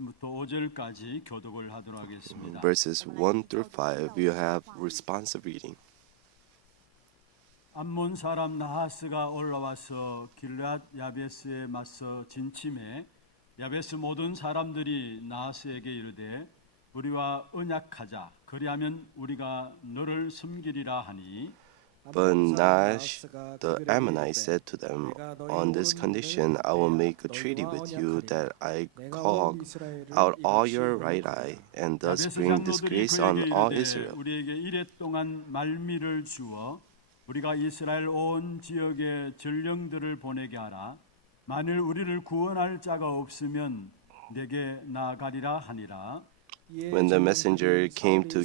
말씀부터 5절까지 교독을 하도록 하겠습니다. Verses 1 through 5, you have responsive reading. 암몬 사람 나하스가 올라와서 길앗 야베스에 맞서 진침해 야베스 모든 사람들이 나하스에게 이르되 우리와 언약하자 그리하면 우리가 너를 섬기리라 하니 But Nahash the Ammonite said to them, On this condition I will make a treaty with you that I gouge out all your right eye, and thus 야베스 bring 장로들이 disgrace 그에게 on all 이르되 Israel. 우리에게 이래 동안 말미를 주어 우리가 이스라엘 온 지역에 전령들을 보내게 하라. 만일 우리를 구원할 자가 없으면 내게 나아가리라 하니라. When the messenger came to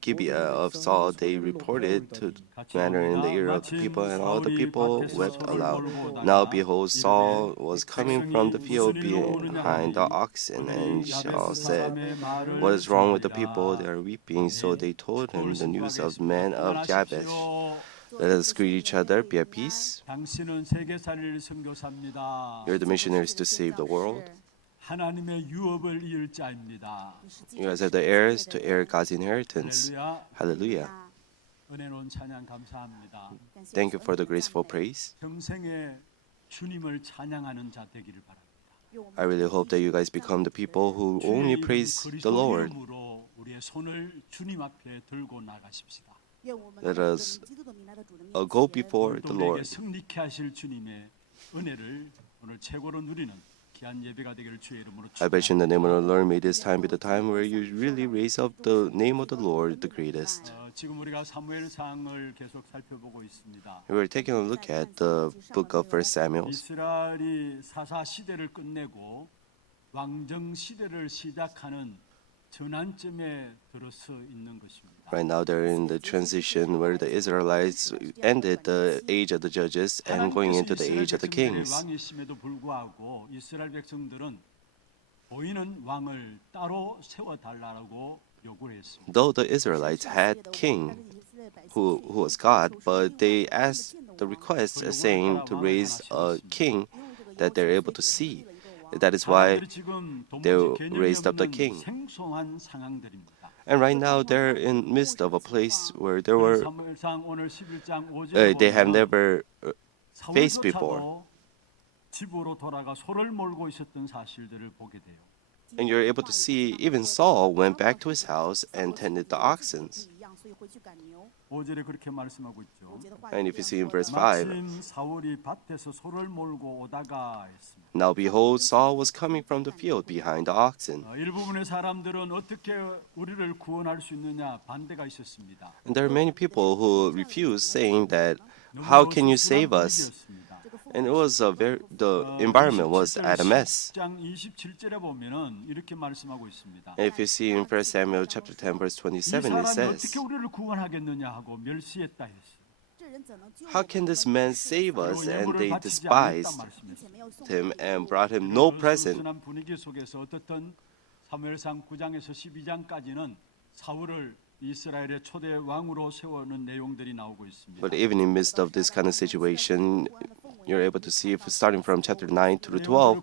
Gibeah of Saul, they reported to manner in the ear of the people, and all the people wept aloud. Now behold, Saul was coming from the field behind the oxen, and Saul said, What is wrong with the people? They are weeping. So they told him the news of the men of Jabesh. Let us greet each other, be at peace. 당신은 세계살이를 선교사입니다. You're the missionaries to save the world. 하나님의 유업을 이을 자입니다. You guys are the heirs to heir God's inheritance. 할렐루야. Hallelujah. 은혜로운 찬양 감사합니다. Thank you for the graceful praise. 평생에 주님을 찬양하는 자 되기를 바랍니다. I really hope that you guys become the people who only praise the Lord. 이름으로 우리의 손을 주님 앞에 들고 나가십시다. Let us go before the 우리에게 Lord. 승리케 하실 주님의 은혜를 오늘 최고로 누리는 귀한 예배가 되기를 주의 이름으로 I bet you in the name of the Lord, may this time be the time where you really raise up the name of the Lord, the greatest. 지금 우리가 사무엘상을 계속 살펴보고 있습니다. We're taking a look at the book of 1 Samuel. 이스라엘이 사사 시대를 끝내고 왕정 시대를 시작하는 전환점에 들어서 있는 것입니다. Right now, they're in the transition where the Israelites ended the age of the judges and going into the age of the kings. 왕이심에도 불구하고 이스라엘 백성들은 보이는 왕을 따로 세워 달라고 요구했습니다. Though the Israelites had king who was God, but they asked the request saying to raise a king that they're able to see. That is why they raised up the king. 생소한 상황들입니다. And right now they're in midst of a place where they have never faced before. 집으로 돌아가 소를 몰고 있었던 사실들을 보게 돼요. And you're able to see even Saul went back to his house and tended the oxen. 5절에 그렇게 말씀하고 있죠. And if you see in verse 5, 마침 사울이 밭에서 소를 몰고 오다가 했습니다. Now behold, Saul was coming from the field behind the oxen. 일부분의 사람들은 어떻게 우리를 구원할 수 있느냐 반대가 있었습니다. And there are many people who refused, saying that, How can you save us? And it was the environment was at a mess. 10장 27절에 보면은 이렇게 말씀하고 있습니다. And if you see in 1 Samuel chapter 10 verse 이 27, 사람이 it says, 어떻게 우리를 구원하겠느냐 하고 멸시했다 했어요. How can this man save us? And they despised him and brought him no present. 순한 분위기 속에서 어떻든 사무엘상 9장에서 12장까지는 사울을 이스라엘의 초대 왕으로 세우는 내용들이 나오고 있습니다. But even in midst of this kind of situation, you're able to see, starting from chapter 9 to 12,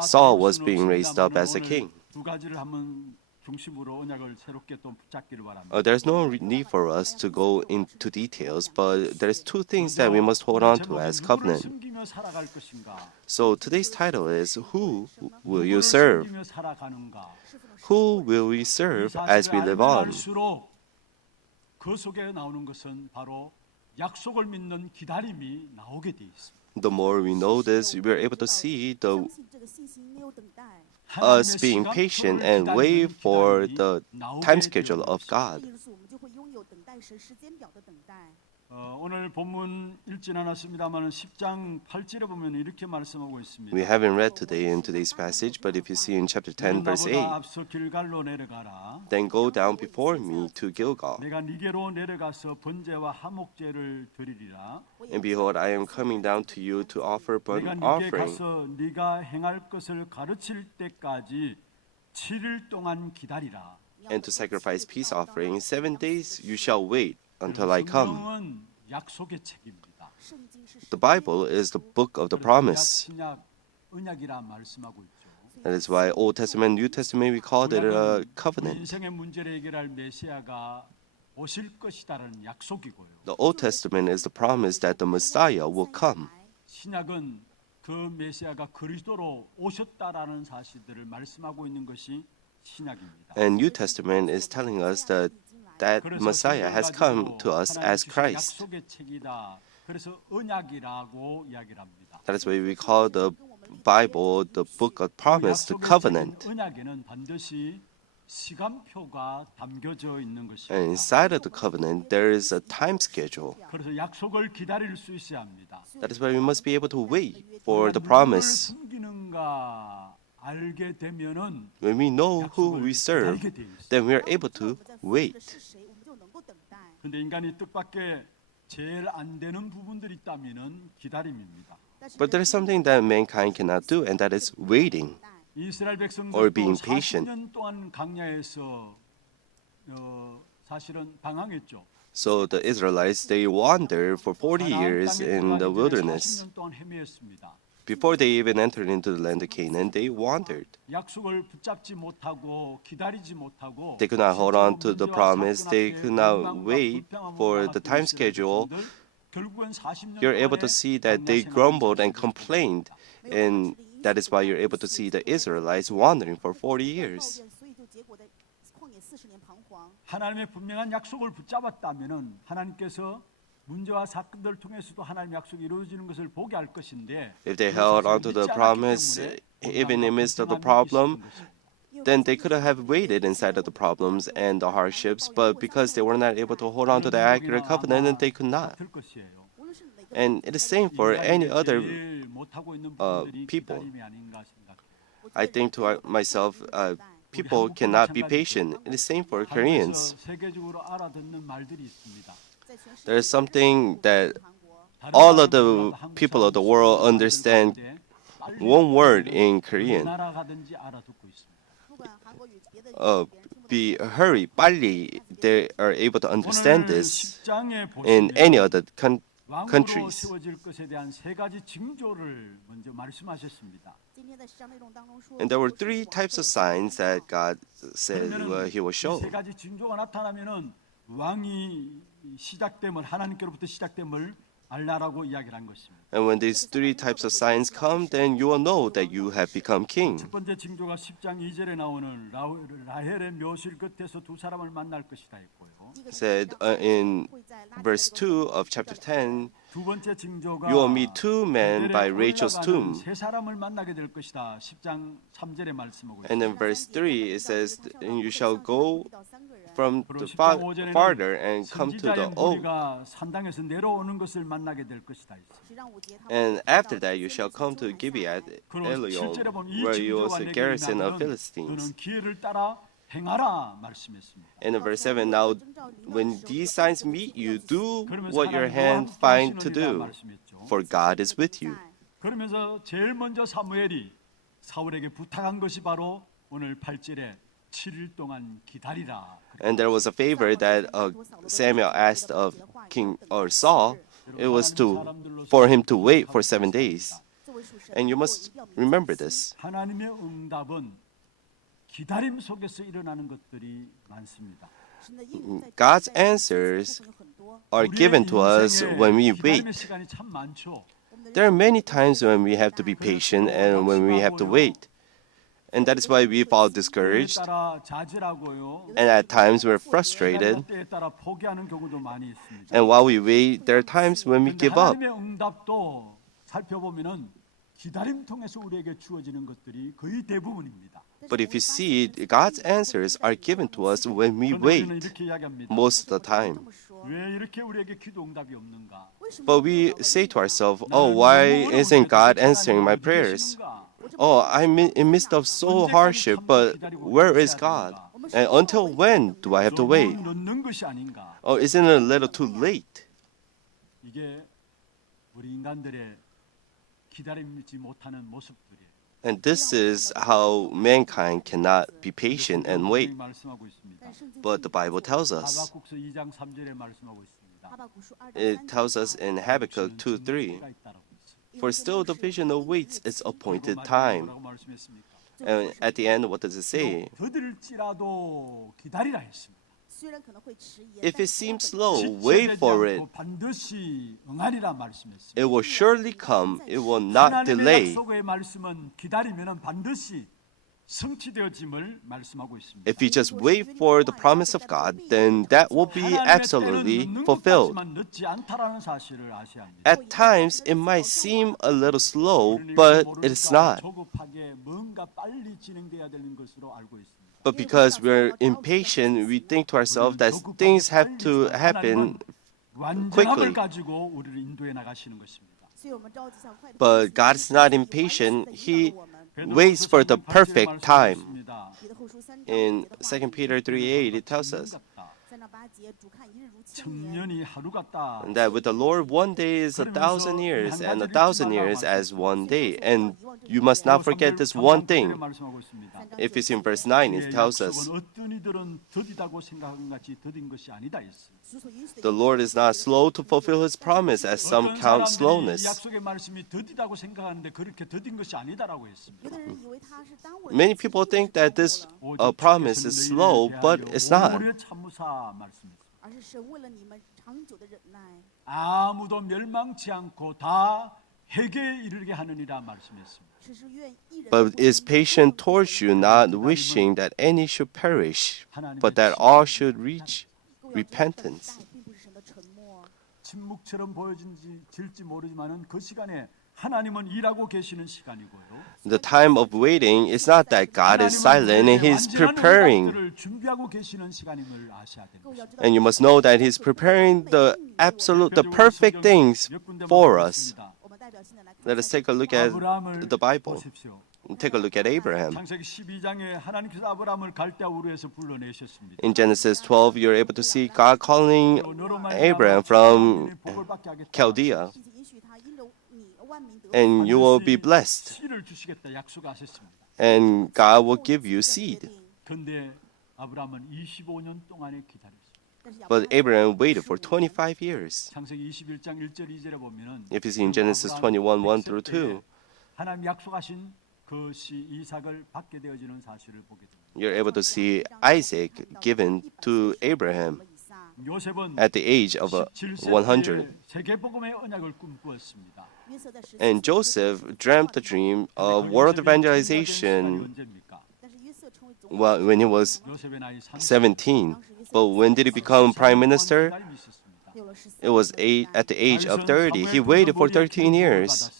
Saul was being raised up as a king. 두 가지를 한번 중심으로 언약을 새롭게 또 붙잡기를 바랍니다. There's no need for us to go into details, but there's two things that we must hold on to as covenant. 섬기며 살아갈 것인가? So today's title is, Who will you serve? 섬기며 살아가는가? Who will we serve as we live on? 그 속에 나오는 것은 바로 약속을 믿는 기다림이 나오게 돼 있습니다. The more we know this, we're able to see us being patient and wait for the time schedule of God. 오늘 본문 읽진 않았습니다만 10장 8절에 보면 이렇게 말씀하고 있습니다. We haven't read today in today's passage, but if you see in chapter 10, verse 8, 앞서 길갈로 내려가라. Then go down before me to Gilgal. 내가 니게로 내려가서 번제와 화목제를 드리리라. And behold, I am coming down to you to offer burnt 내가 니게 offering, 가서 네가 행할 것을 가르칠 때까지 7일 동안 기다리라. and to sacrifice peace offering. 7 days you shall wait until I come. 성경은 약속의 책입니다. The Bible is the book of the promise. 신약 언약이라 말씀하고 있죠. That is why Old Testament, New Testament, we called it a 우리 covenant. 인생의 문제를 해결할 메시아가 오실 것이다라는 약속이고요. The Old Testament is the promise that the Messiah will come. 신약은 그 메시아가 그리스도로 오셨다라는 사실들을 말씀하고 있는 것이 신약입니다. And New Testament is telling us that 그래서 Messiah has come to us as Christ. 약속의 책이다. 그래서 언약이라고 이야기를 합니다. That is why we call the Bible the book of promise, the 약속의 covenant. 책인 언약에는 반드시 시간표가 담겨져 있는 And 것입니다. inside of the covenant, there is a time schedule. 그래서 약속을 기다릴 수 있어야 합니다. That is why we must be able to wait for the 누구를 promise. 숨기는가 알게 되면은 When we know who 약속을 we serve, 기다리게 돼 있어요. then we are able to wait. 근데 인간이 뜻밖의 제일 안 되는 부분들이 있다면은 기다림입니다. But there is something that mankind cannot do, and that is waiting. 이스라엘 Or 백성들도 being patient. 40년 동안 광야에서 사실은 방황했죠. So the Israelites, they wandered for 40 years in the wilderness. 40년 동안 헤매었습니다. Before they even entered into the land of Canaan, they wandered. 약속을 붙잡지 못하고 기다리지 못하고 They could not hold on to the promise. They could not wait for the time schedule. 결국은 40년 You're able to see that they grumbled and complained, and that is why you're able to see the Israelites wandering for 40 years. 하나님의 분명한 약속을 붙잡았다면은 하나님께서 문제와 사건들을 통해서도 하나님의 약속이 이루어지는 것을 보게 할 것인데 If they held on to the promise, even in the midst of the problem, then they could have waited inside of the problems and the hardships, but because they were not able to hold on to the accurate covenant, then they could not. And it is same for any other people. I think to myself, people cannot be patient. It is same for Koreans. 세계적으로 알아듣는 말들이 있습니다. There is something that all of the people of the world understand one word in Korean. 날아가든지 알아듣고 있습니다. Be hurry, 빨리. They are able to understand 오늘 this 10장에 in 보시면 any other 왕으로 countries. 세워질 것에 대한 세 가지 징조를 먼저 말씀하셨습니다. And there were three types of signs that God said He will show. 세 가지 징조가 나타나면은 왕이 시작됨을 하나님께로부터 시작됨을 알라라고 이야기를 한 것입니다. And when these three types of signs come, then you will know that you have become king. 첫 번째 징조가 10장 2절에 나오는 라헬의 묘실 끝에서 두 사람을 만날 것이다 했고요. Said in verse 2 of chapter 10, 두 번째 징조가 you will meet two men by Rachel's tomb. 세 사람을 만나게 될 것이다. 10장 3절에 말씀하고 And 있습니다. in verse 3, it says, and you shall go from the 그리고 10장 5절에는 farther and come to the 선지자의 oak. 무리가 산당에서 내려오는 것을 만나게 될 것이다. 했습니다. And after that, you shall come to Gibeath, 그리고 Elion, 7절에 보면 이 where you will 징조가 see 내게 garrison of 임하면 Philistines. 너는 기회를 따라 행하라 말씀했습니다. And in verse 7, now when these signs meet you, do 그러면서 what your 하나님 hand 너와 find to 함께 하시느니라 do, 말씀했죠. for God is with you. 그러면서 제일 먼저 사무엘이 사울에게 부탁한 것이 바로 오늘 8절에 7일 동안 기다리라. And there was a favor that Samuel asked of King or Saul. It was for him to wait for 7 days. And you must remember this. 하나님의 응답은 기다림 속에서 일어나는 것들이 많습니다. God's answers are given to us when we wait. 기다림의 시간이 참 많죠. There are many times when we have to be patient and when we have to wait. And that is why we fall discouraged. 때에 따라 좌절하고요. And at times we're frustrated. 때에 따라 포기하는 경우도 많이 있습니다. And while we wait, there are times when we 그런데 give up. 하나님의 응답도 살펴보면은 기다림 통해서 우리에게 주어지는 것들이 거의 대부분입니다. But if you see, God's answers are given to us when we 그런데 우리는 wait 이렇게 이야기합니다. most of the time. 왜 이렇게 우리에게 기도 응답이 없는가? But we say to ourselves, oh, why isn't God answering my prayers? Oh, I'm in midst of so hardship, but where is God? And until when do I have to wait? 넣는 것이 아닌가? Oh, isn't it a little too late? 이게 우리 인간들의 기다리지 못하는 모습들이에요. And this is how mankind cannot be patient and wait. 말씀하고 있습니다. But the Bible tells us. 하박국서 2장 3절에 말씀하고 있습니다. It tells us in Habakkuk 2:3. For still the vision awaits its appointed time. 뭐라고 말씀했습니까? And at the end, what does it say? 더딜지라도 기다리라 했습니다. If it seems slow, wait for it. 반드시 응하리라 말씀했습니다. It will surely come. It will not 하나님의 delay. 약속의 말씀은 기다리면은 반드시 성취되어짐을 말씀하고 있습니다. If you just wait for the promise of God, then that will be absolutely fulfilled. 늦지 않다라는 사실을 아셔야 합니다. At times, it might seem a little slow, but it's not. 조급하게 뭔가 빨리 진행돼야 되는 것으로 알고 있습니다. But because we're impatient, we think to ourselves that things have to happen 완전함을 quickly. 가지고 우리를 인도해 나가시는 것입니다. But God is not impatient. He waits for the perfect time. In 2 Peter 3:8, it tells us 청년이 하루 같다. that with the Lord, one day is 1,000 years, and 1,000 years as one day. And you must not forget this one thing. If it's in verse 9, it tells us, 어떤 이들은 더디다고 생각한 같이 더딘 것이 아니다 했어요. the Lord is not slow to fulfill his promise, as some count 이 slowness. 약속의 말씀이 더디다고 생각하는데 그렇게 더딘 것이 아니다라고 했습니다. Many people think that this promise is slow, but it's not. 오래 참으사 말씀입니다. 아무도 멸망치 않고 다 회개에 이르게 하느니라 말씀했습니다. But is patient towards you, not wishing that any should perish, but that all should reach repentance. 침묵처럼 보여질지 모르지만은 그 시간에 하나님은 일하고 계시는 시간이고요. The time of waiting is not that God is silent and He's preparing. 것들을 준비하고 계시는 시간임을 아셔야 됩니다. And you must know that He's preparing the absolute, the perfect things for us. Let us take a look at the Bible. 보십시오. Take a look at Abraham. 창세기 12장에 하나님께서 아브라함을 갈대아우르에서 불러내셨습니다. In Genesis 12, you're able to see God calling Abraham from Chaldea, and you will be blessed, 씨를 주시겠다 약속하셨습니다. and God will give you seed. 그런데 아브라함은 25년 동안에 기다렸습니다. But Abraham waited for 25 years. 창세기 21장 1절 2절에 보면은 If you see in Genesis 21, 1 through 2, 하나님 약속하신 그 시 이삭을 받게 되어지는 사실을 보게 됩니다. you're able to see Isaac given to Abraham 요셉은 at the age of 100. 세계복음의 언약을 꿈꾸었습니다. And Joseph dreamt the dream of world evangelization when he was 요셉의 나이 17. But when did he become prime minister? It was at the age of 30. He waited for 13 years.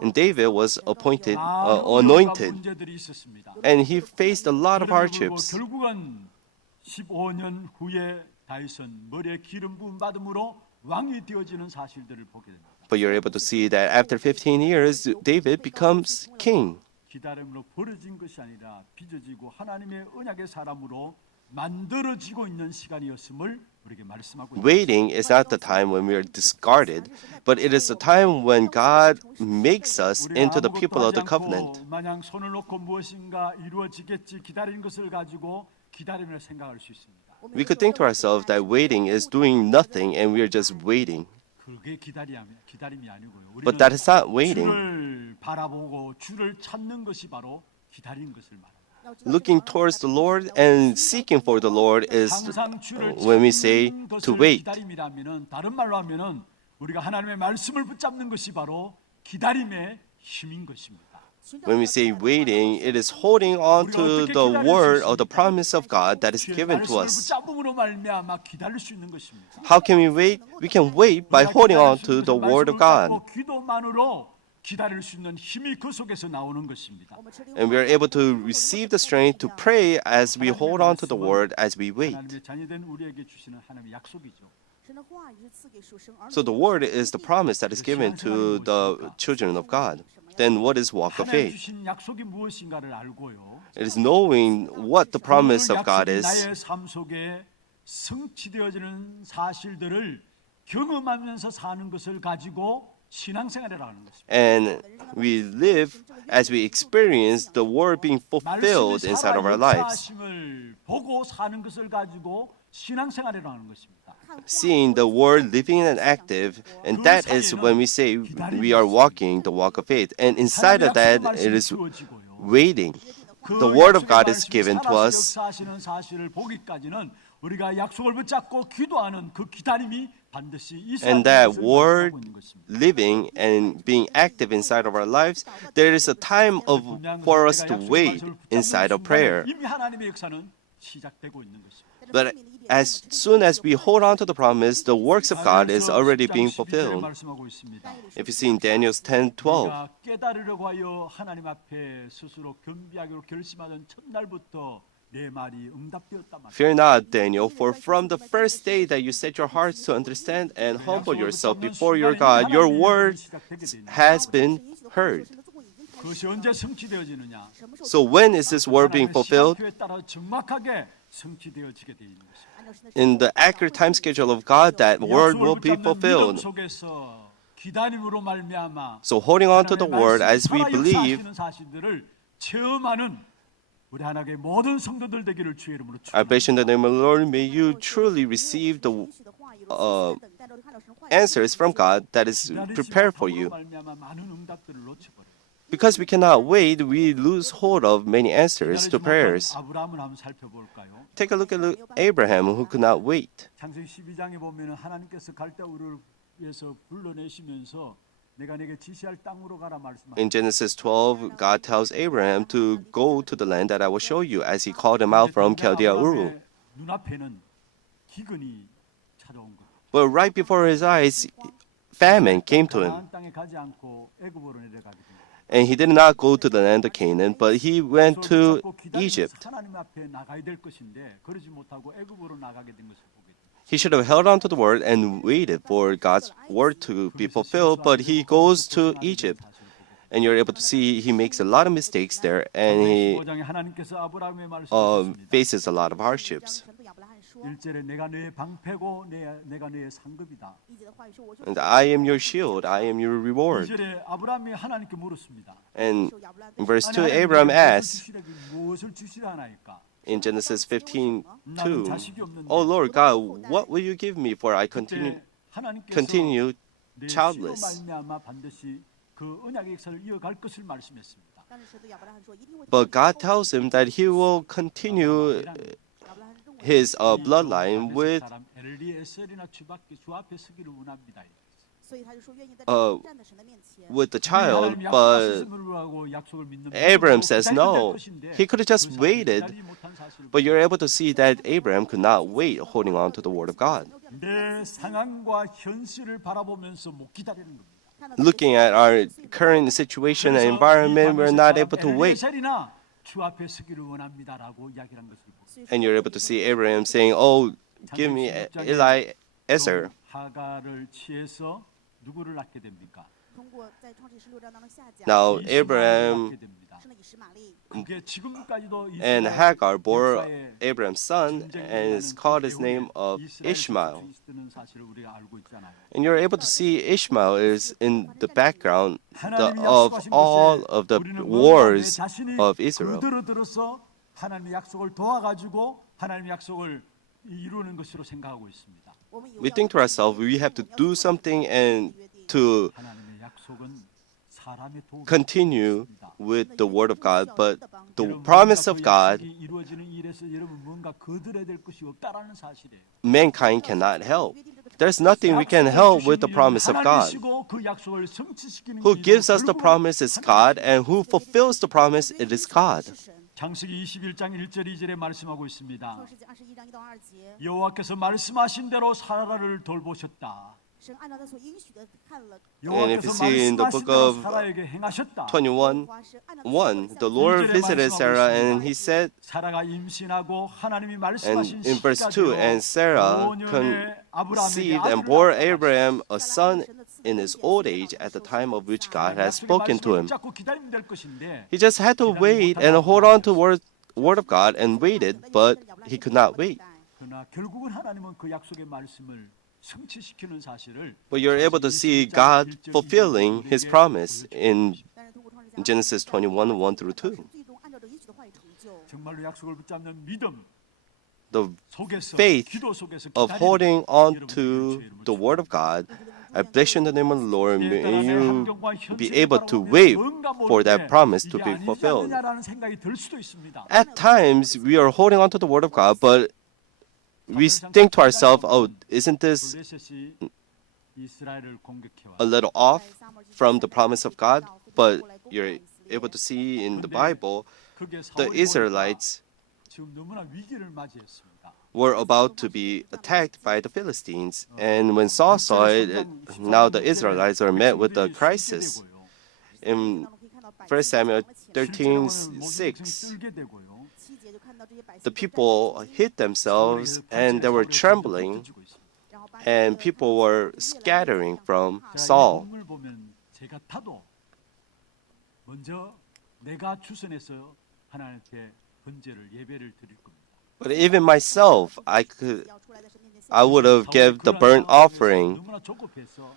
And David was appointed, anointed. And he faced a lot of hardships. 결국은 15년 후에 다윗은 머리에 기름 부음 받음으로 왕이 되어지는 사실들을 보게 됩니다. But you're able to see that after 15 years, David becomes king. 기다림으로 벌어진 것이 아니라 빚어지고 하나님의 언약의 사람으로 만들어지고 있는 시간이었음을 우리에게 말씀하고 있습니다. Waiting is not the time when we are discarded, but it is the time when God makes us into the people of the covenant. 마냥 손을 놓고 무엇인가 이루어지겠지 기다리는 것을 가지고 기다림을 생각할 수 있습니다. We could think to ourselves that waiting is doing nothing and we are just waiting. 그게 기다림이 아니고요. But that is not waiting. 주를 바라보고 주를 찾는 것이 바로 기다리는 것을 말합니다. Looking towards the Lord and seeking for the Lord is 항상 주를 when we say 찾는 to 것을 wait. 기다림이라면은 다른 말로 하면은 우리가 하나님의 말씀을 붙잡는 것이 바로 기다림의 힘인 것입니다. When we say waiting, it is holding on to the word of the promise of God that is given to 말씀을 us. 붙잡음으로 말미암아 기다릴 수 있는 것입니다. How can we wait? We can wait by holding on to the word of God. 기도만으로 기다릴 수 있는 힘이 그 속에서 나오는 것입니다. And we are able to receive the strength to pray as we hold on to the word as we wait. 하나님의 자녀된 우리에게 주시는 하나님의 약속이죠. So the word is the promise that is given to the children of God. Then what is walk of 하나님 faith? 주신 약속이 무엇인가를 알고요. It is knowing what the promise of God 약속이 is. 나의 삶 속에 성취되어지는 사실들을 경험하면서 사는 것을 가지고 신앙생활을 하는 것입니다. And we live as we experience the word being fulfilled inside of our lives. 말씀을 보고 사는 것을 가지고 신앙생활이라는 것입니다. Seeing the word living and active, and that is when we say we are walking the walk of faith. And inside of that, it is waiting. The word of God is given to us. 역사하시는 사실을 보기까지는 우리가 약속을 붙잡고 기도하는 그 기다림이 반드시 있어야 And that 되는 것을 word 말씀하고 있는 것입니다. living and being active inside of our lives, there is a time for us to wait inside of prayer. 이미 하나님의 역사는 시작되고 있는 것입니다. But as soon as we hold on to the promise, the works of God is already being fulfilled. 말씀하고 있습니다. If you see in Daniel 10:12, 우리가 깨달으려고 하여 하나님 앞에 스스로 겸비하기로 결심하던 첫날부터 내 말이 응답되었다 말이야. fear not, Daniel, for from the first day that you set your hearts to understand and humble yourself before your God, your word has been heard. 그것이 언제 성취되어지느냐? So when is this word being fulfilled? 시간표에 따라 정확하게 성취되어지게 되어 있는 것입니다. In the accurate time schedule of God, that word will be fulfilled. 속에서 기다림으로 말미암아 So holding on to the word as we believe, 사실들을 체험하는 우리 하나님의 모든 성도들 되기를 주의 이름으로 I bless in the name of the Lord, may you truly receive the answers from God that is prepared for you. Because we cannot wait, we lose hold of many answers to prayers. 아브라함을 한번 살펴볼까요? Take a look at Abraham, who could not wait. 창세기 12장에 보면은 하나님께서 갈대 우르를 위해서 불러내시면서 내가 내게 지시할 땅으로 가라 말씀하셨습니다. In Genesis 12, God tells Abraham to go to the land that I will show you as he called him out from Chaldea Uru. 눈앞에는 기근이 찾아온 것. But right before his eyes, famine came to him. 가나안 땅에 가지 않고 애굽으로 내려가게 됩니다. And he did not go to the land of Canaan, but he went to Egypt. 하나님 앞에 나가야 될 것인데 그러지 못하고 애굽으로 나가게 된 것을 보게 됩니다. He should have held on to the word and waited for God's word to be fulfilled, but he goes to Egypt. And you're able to see he makes a lot of mistakes there, and he 15장에 하나님께서 아브라함에 말씀하셨습니다. faces a lot of hardships. 1절에 내가 너의 방패고 내가 너의 상급이다. And I am your shield, I am your reward. 2절에 아브라함이 하나님께 물었습니다. And in verse 2, 하나님, Abraham asks 무엇을 주시려 하나이까? in Genesis 15:2, 나는 자식이 없는데 "Oh Lord God, what will you give me for I continue 내 childless?" 씨로 말미암아 반드시 그 언약의 역사를 이어갈 것을 말씀했습니다. But God tells him that he will continue his bloodline with 엘리에셀이나 주 앞에 서기를 원합니다. with the child, but Abraham says no. He could have just waited, but you're able to see that Abraham could not wait holding on to the word of God. 내 상황과 현실을 바라보면서 못 기다리는 겁니다. Looking at our current situation and environment, we're not able to wait. 엘리에셀이나 주 앞에 서기를 원합니다라고 이야기한 것을 보고 And you're able to see Abraham saying, "Oh, give me Eliezer." 하가를 취해서 누구를 낳게 됩니까? Now Abraham 그게 지금까지도 and Hagar bore Abraham's son, and is called his name of Ishmael. 사실을 우리가 알고 있잖아요. And you're able to see Ishmael is in the background of all of the wars of Israel. 들어서 하나님의 약속을 도와가지고 하나님의 약속을 이루는 것으로 생각하고 있습니다. We think to ourselves, we have to do something and to 하나님의 약속은 사람의 도움이 continue with the word of God, but the promise of God, 이루어지는 일에서 여러분 뭔가 거들어야 될 것이 없다라는 사실이에요. mankind cannot help. There's nothing we can help with the promise of God. Who gives us the promise is God, and who fulfills the promise, it is God. 창세기 21장 1절 2절에 말씀하고 있습니다. 여호와께서 말씀하신 대로 사라를 돌보셨다. And if you see in the book of 21:1, the Lord visited Sarah, and he said, and in verse 2, and Sarah conceived and bore Abraham a son in his old age at the time of which God had spoken to him. He just had to wait and hold on to the word of God and waited, but he could not wait. 그러나 결국은 하나님은 그 약속의 말씀을 성취시키는 사실을 But you're able to see God fulfilling his promise in Genesis 21:1 through 2. 정말로 약속을 붙잡는 믿음, the 속에서, faith 기도 속에서 of 기다리는 holding on 여러분들의 to 죄를 the Word of God. I bless you in the name of the Lord. May 때에 you 환경과 be 현실을 able to 바라보면서 wait 뭔가 모를 for 때 that promise to 이게 be 아니지 fulfilled. 않느냐라는 생각이 들 수도 있습니다. At times, we are holding on to the Word of God, but we think to ourselves, oh, isn't this 블레셋이 이스라엘을 공격해와 a little off from the promise of God? But you're able to see in the Bible, 그게 the 사울이 Israelites 보니까 지금 너무나 위기를 맞이했습니다. were about to be attacked by the Philistines. And when Saul saw it, now the Israelites are met with a crisis. In 1 Samuel 13:6, the people hid themselves and they were trembling, and people were scattering from Saul. 을 보면 제 같아도 먼저 내가 주선해서 하나님께 번제를 예배를 드릴 겁니다. But even myself, I would have given the burnt offering 너무나 조급해서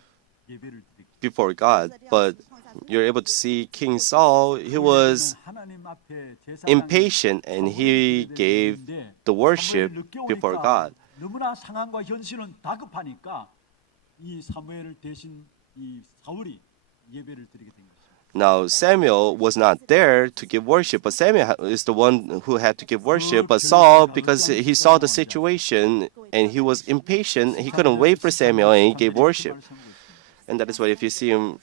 예배를 드리고 before God. But you're able to see King Saul, he was 하나님 앞에 제사장이 impatient and he gave the worship before God. 너무나 상황과 현실은 다급하니까 이 사무엘을 대신 이 사울이 예배를 드리게 된 것입니다. Now Samuel was not there to give worship, but Samuel is the one who had to give worship. But Saul, because he saw the situation and he was impatient, he couldn't wait for Samuel and he gave worship. And that is why if you see him,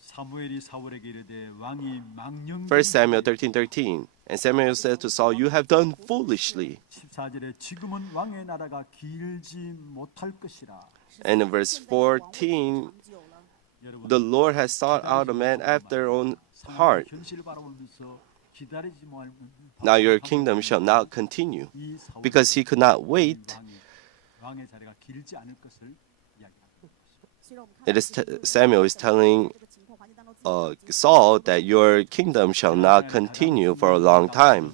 사무엘이 사울에게 이르되 왕이 망령 1 Samuel 13:13, and Samuel said to Saul, "You have done foolishly." 14절에 지금은 왕의 나라가 길지 못할 것이라. And in verse 14, the Lord has sought out a man after their own heart. 현실을 바라보면서 기다리지 말고 Now your kingdom shall not continue, because he could not wait. 왕의 자리가 길지 않을 것을 이야기합니다. It is Samuel is telling Saul that your kingdom shall not continue for a long time.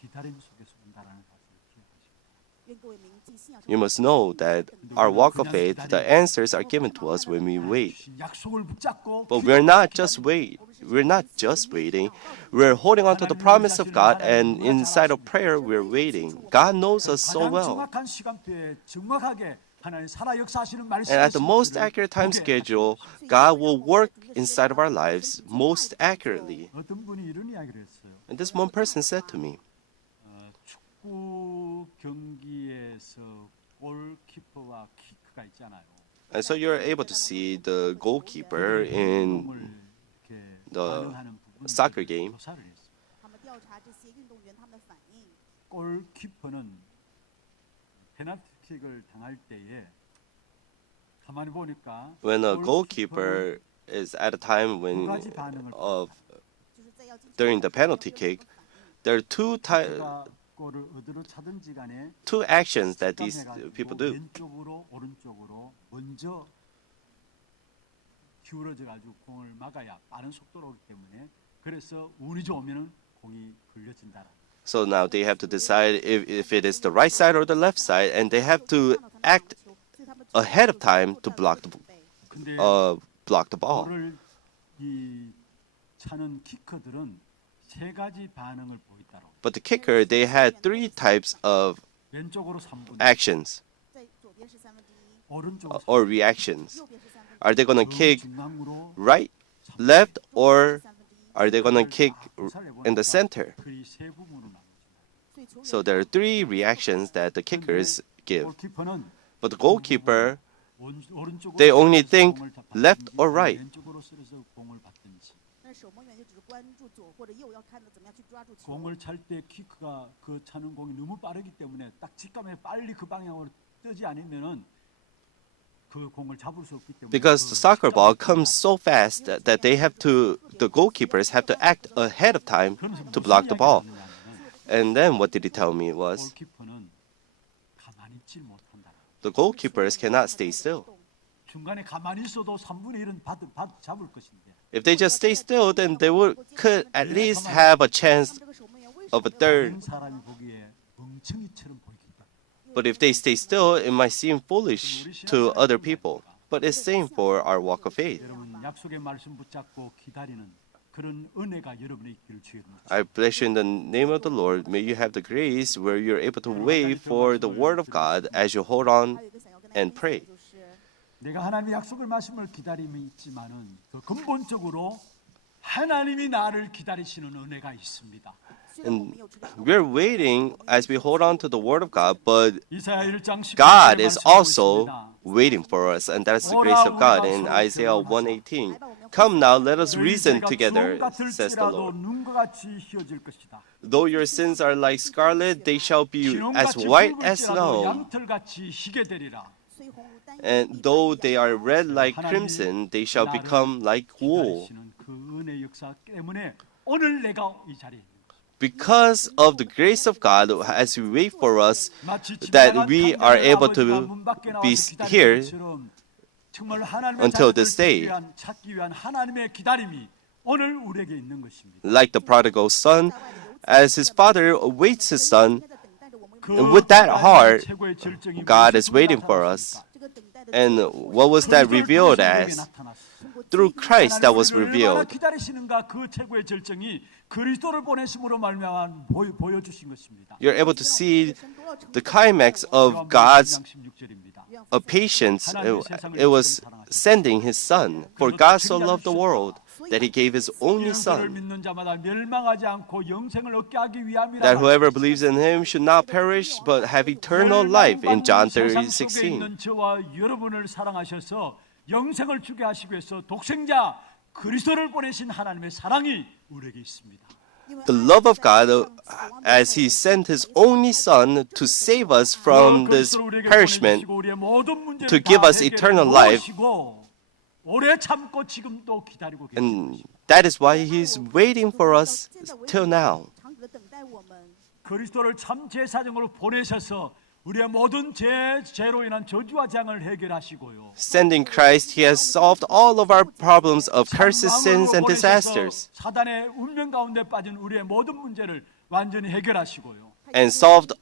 기다림 속에서 온다라는 사실을 기억하시고 You must know that our walk of faith, the answers are given to us when we wait. 약속을 붙잡고 But we're not just waiting. We're holding on to the promise of God, and inside of prayer, we're waiting. God knows us so 가장 well. 정확한 시간표에 정확하게 하나님 살아 역사하시는 말씀 And at the most accurate time schedule, God will work inside of our lives most accurately. 어떤 분이 이런 이야기를 했어요. And this one person said to me, 축구 경기에서 골키퍼와 키크가 있잖아요. and so you're able to see the goalkeeper in 운동을 이렇게 the 반응하는 부분을 soccer game. 조사를 했어요. 골키퍼는 페널티킥을 당할 때에 가만히 보니까 When a goalkeeper is at a time when during the penalty kick, there are 골을 어디로 차든지 간에 two actions that these people do. 왼쪽으로 오른쪽으로 먼저 기울어져 가지고 공을 막아야 빠른 속도로 오기 때문에 그래서 운이 좋으면은 공이 굴려진다. So now they have to decide if it is the right side or the left side, and they have to act ahead of time to block 근데 the ball. 골을 이 차는 키커들은 세 가지 반응을 보이더라고. But the kicker, they had three types of 왼쪽으로 3분, actions 오른쪽으로 or reactions. Are they going to kick 중앙으로 right, left, or are they going to kick in the center? 그이 세 부분으로 나눠집니다. So there are three reactions that the kickers give. 골키퍼는 But the goalkeeper, 오른쪽으로 they only 쓸어서 think 공을 잡든지, left or right. 왼쪽으로 쓸어서 공을 받든지. 공을 찰 때 키크가 그 차는 공이 너무 빠르기 때문에 딱 직감에 빨리 그 방향으로 뜨지 않으면은 그 공을 잡을 수 없기 때문에 Because the soccer ball comes so fast that the goalkeepers have to act ahead of time to block the ball. And then what did he tell me was 골키퍼는 가만히 있질 못한다. the goalkeepers cannot stay still. 중간에 가만히 있어도 3분의 1은 잡을 것인데. If they just stay still, then they could at least have a chance of a third. 사람이 보기에 멍청이처럼 보이겠다. But if they stay still, it might seem foolish to other people. But it's same for our walk of faith. 여러분 약속의 말씀 붙잡고 기다리는 그런 은혜가 여러분의 있기를 주의 이름으로 I bless you in the name of the Lord. May you have the grace where you're able to wait for the word of God as you hold on 还有一个想要跟大家 and 分享 pray. 的就是， 내가 하나님의 약속을 말씀을 기다림이 있지만은 그 근본적으로 하나님이 나를 기다리시는 은혜가 있습니다. 虽然我们有这个 We're waiting as we hold on to the word of God, but 이사야 1장 10절에 God is 말씀하고 also 있습니다. waiting for us, and that's the grace of God in Isaiah 1:18. Come now, let us 너희 reason 죄가 together, 주홍 says the 같을지라도 Lord. 눈과 같이 희어질 것이다. Though your sins are like scarlet, they shall be as 진홍같이 white as 붉을지라도 snow. 양털같이 희게 되리라. 虽红如丹 And though they are red like crimson, they shall become like wool. 기다리시는 그 은혜 역사 때문에 오늘 내가 이 자리에 있는 거예요. Because of the grace of God, as you wait for us, 마치 집에 that 나간 we 탕자를 are able 아버지가 to 문 밖에 나와서 be 기다리는 here 것처럼 정말 하나님의 until 자녀를 this day. 찾기 위한 하나님의 기다림이 오늘 우리에게 있는 것입니다. like the prodigal son, as his father awaits his son, 在等待着我们 그 And with that 기다림의 heart, 최고의 절정이 God 무엇으로 is waiting for us. 나타났습니까? 这个等待的 And 结果 what was that 그리스도를 revealed 통해서 우리에게 as? 나타났어요. Through Christ that was 하나님 우리를 얼마나 revealed. 기다리시는가 그 최고의 절정이 그리스도를 보내심으로 말미암아 보여주신 것입니다. You're able to see 神都要成 the climax of God's 16절입니다. patience. It was sending his son. For God so loved the world that he gave his only 그를 son, 믿는 자마다 멸망하지 않고 영생을 얻게 하기 위함이라. that whoever believes in him should not perish but have eternal life, in John 세상 30, 속에 16. 있는 저와 여러분을 사랑하셔서 영생을 주게 하시기 위해서 독생자 그리스도를 보내신 하나님의 사랑이 우리에게 있습니다. The love of God, as he sent his only son to save us from this perishment, to give us eternal life. 오래 참고 지금도 기다리고 계십니다. And that is why he's waiting for us till now. 长久的等待我们。 그리스도를 참 제사장으로 보내셔서 우리의 모든 죄로 인한 저주와 재앙을 해결하시고요. Sending Christ, he has solved all of our problems of curses, sins, and 왕으로 disasters, 보내셔서 사단의 운명 가운데 빠진 우리의 모든 문제를 완전히 해결하시고요. and solved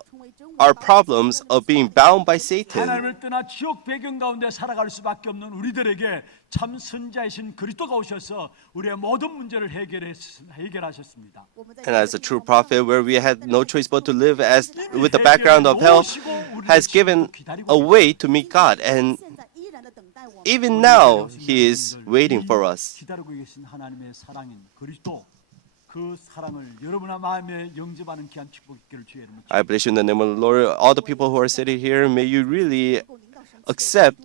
our problems of being bound by Satan. 하나님을 떠나 지옥 배경 가운데 살아갈 수밖에 없는 우리들에게 참 선자이신 그리스도가 오셔서 우리의 모든 문제를 해결하셨습니다. And as a true prophet, where we had no choice but to live as with the background of hell, has given a way to meet God. And 现在依然的等待我们。 even now, he is waiting for us. 기다리고 계신 하나님의 사랑인 그리스도 그 사랑을 여러분의 마음에 영접하는 귀한 축복 있기를 주의 이름으로 I bless you in the name of the Lord. All the people who are sitting here, may you really accept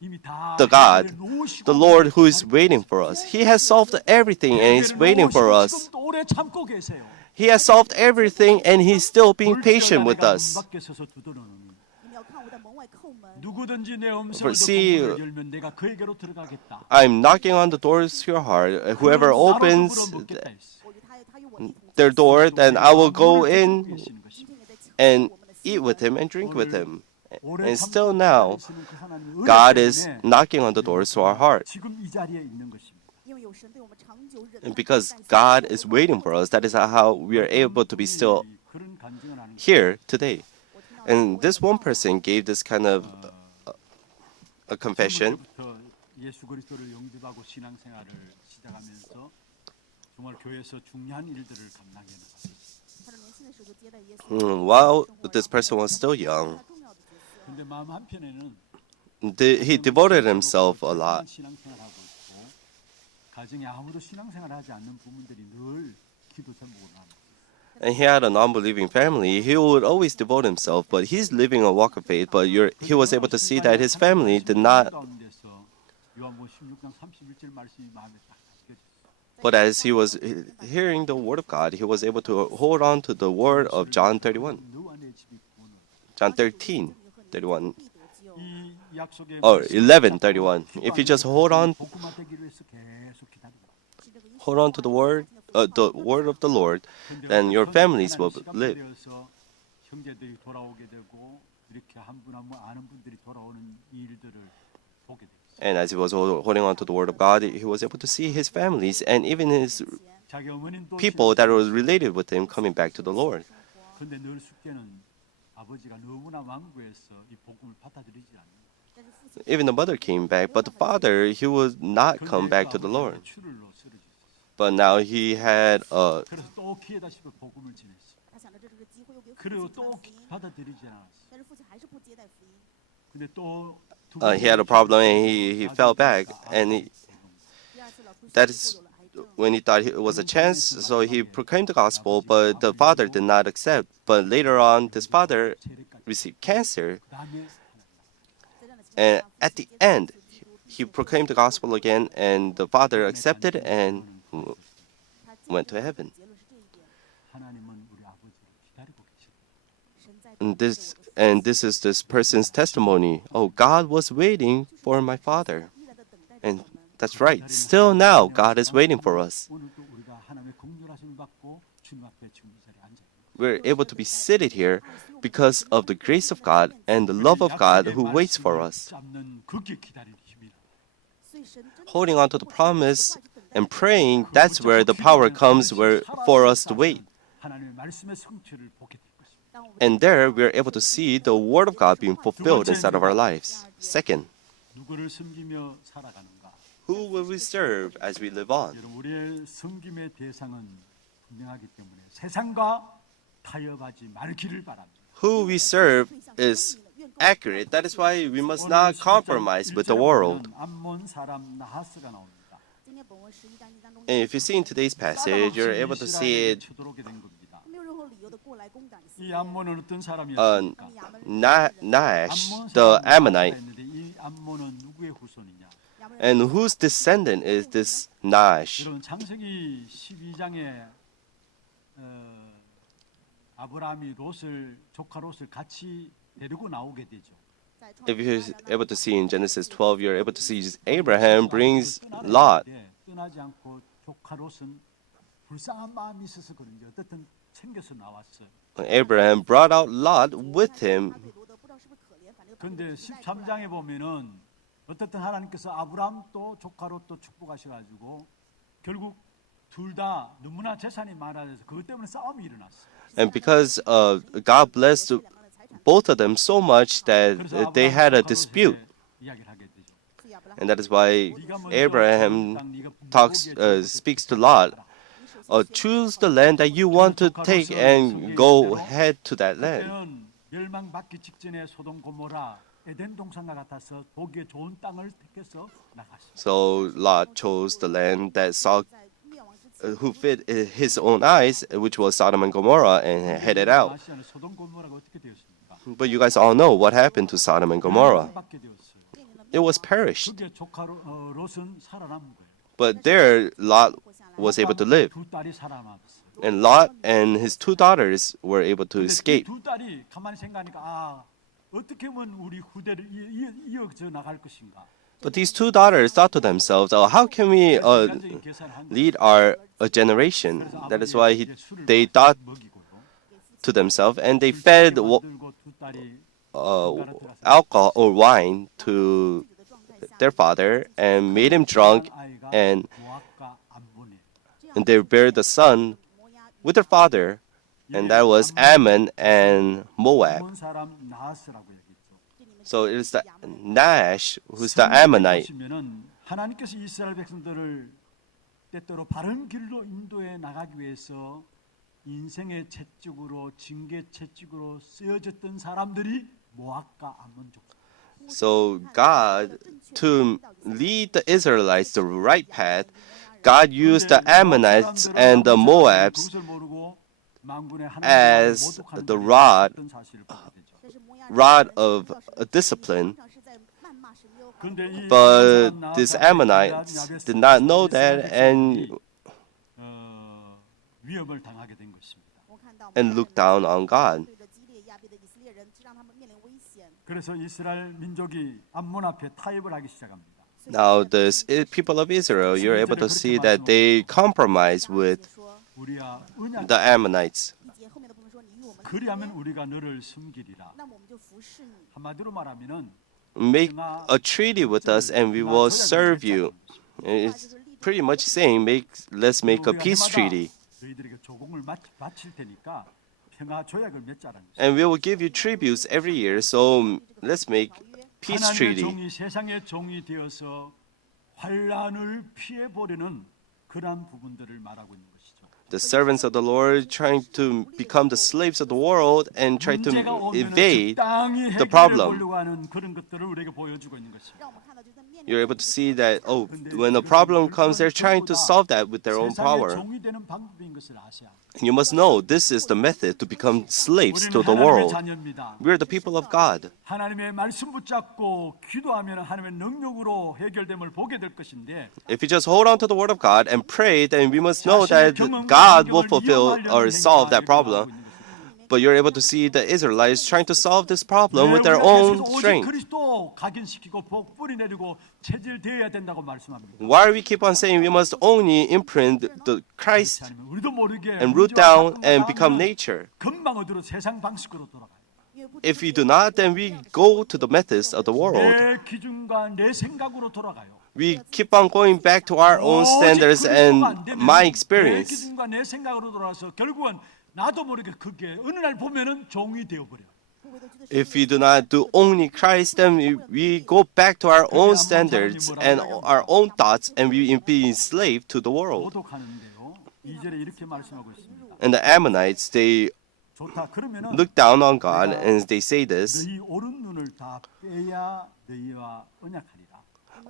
이미 다 the God, 해결해 놓으시고 the Lord who is waiting for us. He has solved everything and He's waiting for us. 지금도 오래 참고 계세요. He has solved everything and He's still being patient with 내가 us. 문 밖에 서서 두드러노니 你们要看我在门外叩门， 누구든지 내 음성을 See, 듣고 문을 열면 내가 그에게로 들어가겠다. I'm knocking on the doors to your heart. Whoever 그는 나로 opens 더불어 먹겠다 했어. 我与他与我一同 their door, then I will go in 계시는 것입니다. 今天也在抢 and 我们的 eat 心。 with Him and drink with Him. 오래 And 참고 still now, 기다리시는 그 하나님의 은혜 God is 때문에 knocking on the doors to our heart. 지금 이 자리에 있는 것입니다. 因为有神对我们长久忍耐 And because 感谢 God is waiting for us, that is how we are able to be still 그런 간증을 하는 here today. 我听到 And this one person gave this kind of a confession. 부터 예수 그리스도를 영접하고 신앙생활을 시작하면서 정말 교회에서 중요한 일들을 감당해 나갔어요. 他的年轻的时候就接待耶稣， While this person was still young, 他重要的角色。 근데 마음 한편에는 he devoted himself a lot. 신앙생활하고 있고 가정에 아무도 신앙생활하지 않는 부모들이 늘 기도 제목으로 합니다. And he had a non-believing family. He would always devote himself, but he's living a walk of faith. But he was able to see that his family did not. 가운데서 요한복음 16장 31절 말씀이 마음에 딱 다스려졌어요. But as he was hearing the word of God, he was able to hold on to the word of John 31, 너와 내 집이 구원을 John 13, 31, 必得救。 이 약속의 or 말씀, 11, 31. If you just hold on, 복음화되기를 위해서 계속 기다리고 hold on to the word of the Lord, then your families will live. 형제들이 돌아오게 되고 이렇게 한 분 한 분 아는 분들이 돌아오는 일들을 보게 됐어요. And as he was holding on to the word of God, he was able to see his families and even his 자기 어머님도 people that were related with him coming back to the Lord. 근데 늘 숙제는 아버지가 너무나 완고해서 이 복음을 받아들이지 않는. 但是父亲 Even the mother came back, but the father, he would not come back to the Lord. 출을로 쓰러졌어요. but now he had 그래서 또 기회다 싶어 복음을 전했어. 他想着这是个机会，又给父 그리고 亲传 또 福音， 받아들이지 않았어. 但是父亲还是不接待福音。 근데 또 he had a problem and he fell back, and 第二次老出血 that 以后 is 有了癌症， when he thought it was a chance, so he proclaimed the gospel, but the father did not accept. But later on, this father received cancer, 그다음에 在这样的情况 and 下， at 父 the 亲接受 end, 耶稣基督， he proclaimed the gospel again, and the father accepted and 他 went to heaven. 结论是这一点， 하나님은 우리 아버지를 기다리고 계십니다. 神在等着我的父 And this is this person's testimony. Oh, God was waiting for my father. 依然的等待着 And 我们。 that's right. Still now, God is waiting for us. 오늘도 우리가 하나님의 긍휼하심을 받고 주님 앞에 지금 이 자리에 앉아 있습니다. We're able to be seated here because of the grace of God and the love of God who waits for us. 잡는 그게 기다리는 힘이라. 所以神真的 Holding on to the 透过神的 promise 话语等待 and praying, that's where the power comes for us to wait. 하나님의 말씀의 성취를 보게 될 것입니다. 当我们 And there, we're able to see the word of God being fulfilled inside of our lives. Second, 누구를 섬기며 살아가는가? who will we serve as we live on? 여러분 우리의 섬김의 대상은 분명하기 때문에 세상과 타협하지 말기를 바랍니다. Who we serve is accurate. That is why we must not compromise with the world. 암몬 사람 나하스가 나옵니다. 今天本文11章1当中 And if you see in today's passage, you're able to see it. 쳐들어오게 된 겁니다. 没有任何理由的过来攻打以色 이 列。 암몬은 어떤 사람이었습니까? Nahash, 암몬 the 사람이 Ammonite. 있는데 이 암몬은 누구의 후손이냐? 亚门人 And whose descendant is this Nahash? 여러분 창세기 12장에 아브라함이 롯을 조카 롯을 같이 데리고 나오게 되죠. 在创 If 世 you're 12章 able to see in Genesis 12, you're able to see Abraham brings Lot. 떠나지 않고 조카 롯은 불쌍한 마음이 있어서 그런지 어떻든 챙겨서 나왔어요. Abraham brought out Lot with him. 他对罗德不知道是不是可怜，反正 그런데 13장에 보면은 어떻든 하나님께서 아브라함도 조카 롯도 축복하셔가지고 결국 둘 다 너무나 재산이 많아져서 그것 때문에 싸움이 일어났어요. And because God blessed both of them so much that 그래서 they had a 아브라함과 dispute. 롯에게 이야기를 하게 되죠. And that is why 네가 먼저 Abraham 땅 네가 talks, 보기에 speaks to Lot. Choose the land that you want to take and go head to that land. 그때는 멸망받기 직전에 소돔 고모라 에덴 동산과 같아서 보기에 좋은 땅을 택해서 나갔습니다. So Lot chose the land that saw 在灭亡之前， who fit his own eyes, which was Sodom and Gomorrah, and headed out. 아시아는 소돔 고모라가 어떻게 되었습니까? But you guys all know what happened to Sodom and Gomorrah. 받게 되었어요. It was perished. 그게 조카 롯은 살아남은 거예요. But there, Lot was able to live. 두 딸이 살아남았어요. And Lot and his two daughters were able to 근데 escape. 두 딸이 가만히 생각하니까 어떻게 하면 우리 후대를 이어져 나갈 것인가? But these two daughters thought to themselves, oh, how can we 인간적인 계산을 한 거예요. lead our generation? 그래서 That is why 아버지에게 술을 they thought 먹이고 to themselves and they fed 만들고 두 딸이 alcohol or wine to 自己的状态下， their father and made him drunk, 아이가 and 모압과 암몬이에요. 这样 and they buried the son 摩押 with their father, and that was Ammon and Moab. 암몬 사람 나하스라고 얘기했죠. 这里面 So it is the Nash who's the Ammonite. 보시면은 하나님께서 이스라엘 백성들을 때때로 바른 길로 인도해 나가기 위해서 인생의 채찍으로 징계 채찍으로 쓰여졌던 사람들이 모압과 암몬 족. So God, to lead the Israelites the right path, God used the Ammonites and the Moabs as the rod 这是摩押 rod of discipline. 常是在谩骂神耶和华 But these Ammonites did not know that and 위협을 당하게 된 것입니다. 我看到 and looked down on God. 对着基列亚别的以色列人，让他们面临危险。 그래서 이스라엘 민족이 암몬 앞에 타협을 하기 시작합니다. Now, the people of Israel, you're able to see that they compromise with 说 우리야 언약 the Ammonites. 一节后面的部分说你与我们立 그리하면 约， 우리가 너를 섬기리라. 那么我们就服侍你。 한마디로 말하면은 Make a treaty with us and we will serve you. It's pretty much saying, let's make a peace treaty. 너희들에게 조공을 바칠 테니까 평화 조약을 맺자라는 거죠. And we will give you tributes every year, so let's make peace 하나님의 treaty. 종이 세상의 종이 되어서 환란을 피해 보려는 그러한 부분들을 말하고 있는 것이죠. The servants of the Lord trying to become the slaves of the world and try to 문제가 오면은 evade 적당히 the 해결해 problem. 보려고 하는 그런 것들을 우리에게 보여주고 있는 것입니다. 让我们看到就是在面 You're 临 able to see that, oh, when a problem comes, they're trying to solve that with their own 세상의 power. 종이 되는 방법인 것을 아셔야 합니다. And you must know this is the method to become slaves to 우리는 the 하나님의 world. 자녀입니다. We're the people of God. 하나님의 말씀 붙잡고 기도하면 하나님의 능력으로 해결됨을 보게 될 것인데 If you just hold on to the word of God and pray, then we must know that God will fulfill or solve that problem. But you're able to see the Israelites trying to solve this problem with their own 오직 strength. 그리스도 각인시키고 복 뿌리 내리고 체질되어야 된다고 말씀합니다. Why we keep on saying we must only imprint the Christ 아니면 우리도 모르게 and root 문제와 down 사건과 and become 싸우면 nature? 금방 어디로 세상 방식으로 돌아가요. If we do not, then we go to the methods of the world. 내 기준과 내 생각으로 돌아가요. We keep on going back to our own standards and my 내 experience. 기준과 내 생각으로 돌아와서 결국은 나도 모르게 그게 어느 날 보면은 종이 되어버려요. If we do not do only Christ, then we go back to our own standards and our own thoughts, and we be enslaved to the world. 도독하는데요. 2절에 이렇게 말씀하고 있습니다. And the Ammonites, they 좋다. 그러면은 look down on God and they say this: 너희 오른 눈을 다 빼야 너희와 언약하리라.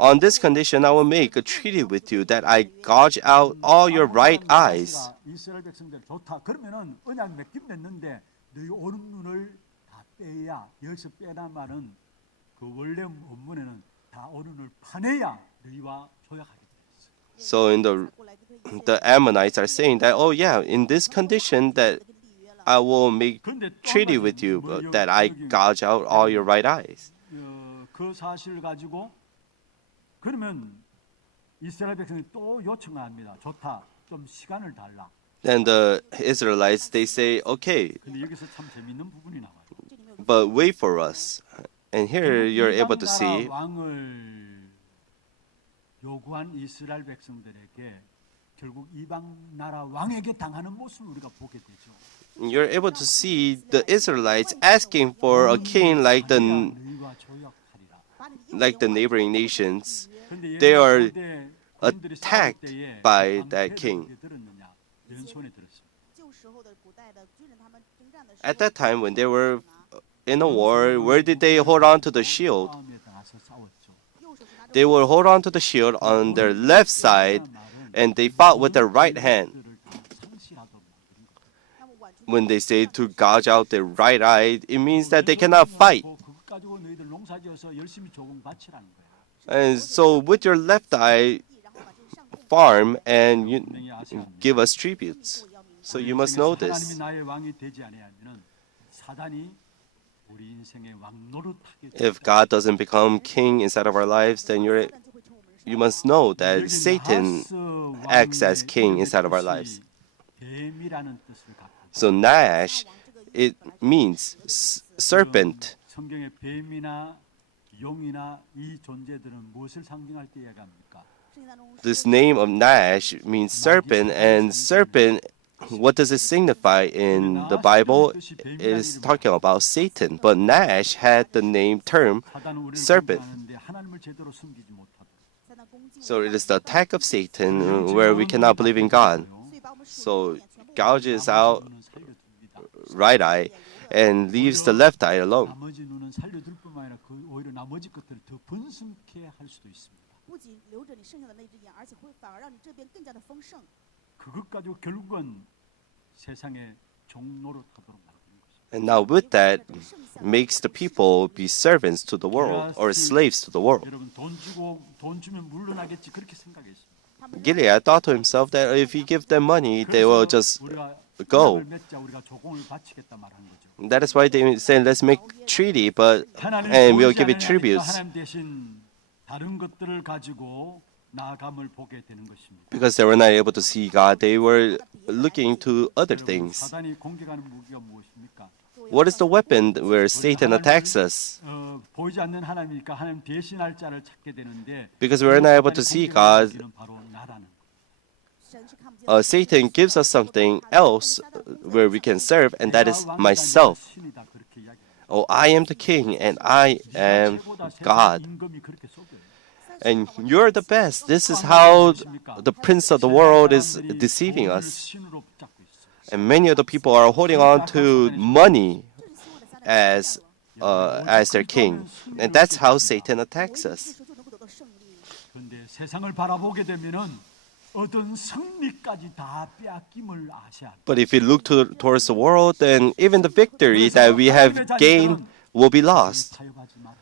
on this condition, I will make a treaty with you that I gouge out all your right eyes. 이스라엘 백성들 좋다. 그러면은 언약 맺긴 맺는데 너희 오른 눈을 다 빼야 여기서 빼란 말은 그 원래 원문에는 다 오른 눈을 파내야 너희와 조약하게 되었어. So in the Ammonites are saying that, oh yeah, in this condition that I will make 그런데 또 treaty 한 with 가지 you, 뭐 that I gouge out all your right eyes. 그 사실을 가지고 그러면 이스라엘 백성이 또 요청합니다. 좋다. 좀 시간을 달라. And the Israelites, they say, okay, 근데 여기서 참 재밌는 부분이 나와요. but wait for us. And here you're able to see 왕을 요구한 이스라엘 백성들에게 결국 이방 나라 왕에게 당하는 모습을 우리가 보게 되죠. you're able to see the Israelites asking for a king like 너희와 조약하리라. the neighboring nations. 근데 They are 얘네가 그들이 싸울 attacked 때에 by 왕 that 패를 king. 어디에 들었느냐? 왼손에 들었습니다. 旧时候的古代的军人，他们征战的时候 At that time, when they were in a war, where did they hold on to the shield? 싸움에 나서 싸웠죠. 右手是拿着 They would hold on to the shield on their left side, and they fought with their right hand. 그들을 다 상실하도록 만드는 거예요. 那么挽救 When they say to gouge out their right eye, it means that they cannot fight. 그것 가지고 너희들 농사지어서 열심히 조공 바치라는 거예요. And so, with your left eye, 地，然后把这个上天 farm and you give us tributes. 要明白。 So you must know 하나님이 this. 나의 왕이 되지 아니하면은 사단이 우리 인생의 왕 노릇하게 If God doesn't become king inside of our lives, then 撒旦就会成我们的 you must know that Satan acts as king inside of our lives. 뱀이라는 뜻을 갖고 So Nash, it means serpent. 성경의 뱀이나 용이나 이 존재들은 무엇을 상징할 때 얘기합니까? 圣经当中说 This name of Nash means serpent, and serpent, what does it signify in the Bible? It is talking about Satan. But Nash had the name term 사단은 우리를 serpent. 공격하는데 하나님을 제대로 숨기지 못하도록. 撒旦攻击我 So 们 it is the attack of Satan where we cannot believe in God. 所以把我们属 So 灵的眼全部 gouges out 눈은 살려둡니다. right eye and leaves the left eye alone. 나머지 눈은 살려둘 뿐만 아니라 그 오히려 나머지 것들을 더 번성케 할 수도 있습니다. 不仅留着你剩下的那只眼，而且会反而让你这边更加的丰盛。 그것 가지고 결국은 세상의 종노릇하도록 만드는 것입니다. And now with that makes the people be servants to the world or slaves to the world. 여러분 돈 주면 물러나겠지 그렇게 생각했습니다. 他们 Gilead thought to himself that if he give them money, they will just 우리가 go. 언약을 맺자 우리가 조공을 바치겠다 말하는 거죠. That is why they said, let's make treaty, but 하나님 and we'll 보이지 give it 않으니까 tributes. 하나님 대신 다른 것들을 가지고 나아감을 보게 되는 것입니다. Because they were not able to see God, they were looking to other 여러분, things. 사단이 공격하는 무기가 무엇입니까? What is the weapon where Satan attacks us? 보이지 않는 하나님이니까 하나님 대신할 자를 찾게 되는데 Because we're not able to see God, 공격하는 무기는 바로 나라는 거예요. 神是看不见的。 Satan gives us something else where we can serve, and that is 내가 왕이다, myself. 내가 신이다, 그렇게 이야기해요. Oh, I am the king, and I am 최고다, 세상의 God. 임금이 그렇게 속여요. And you're the best. This is how the prince of the world is deceiving us. And many of the people are holding on to money as their king. And that's how Satan attacks us. 手就能够得到胜利。 그런데 세상을 바라보게 되면은 어떤 승리까지 다 빼앗김을 아셔야 합니다. But if you look towards the world, then even the victory that we have gained will be lost. 타협하지 마라.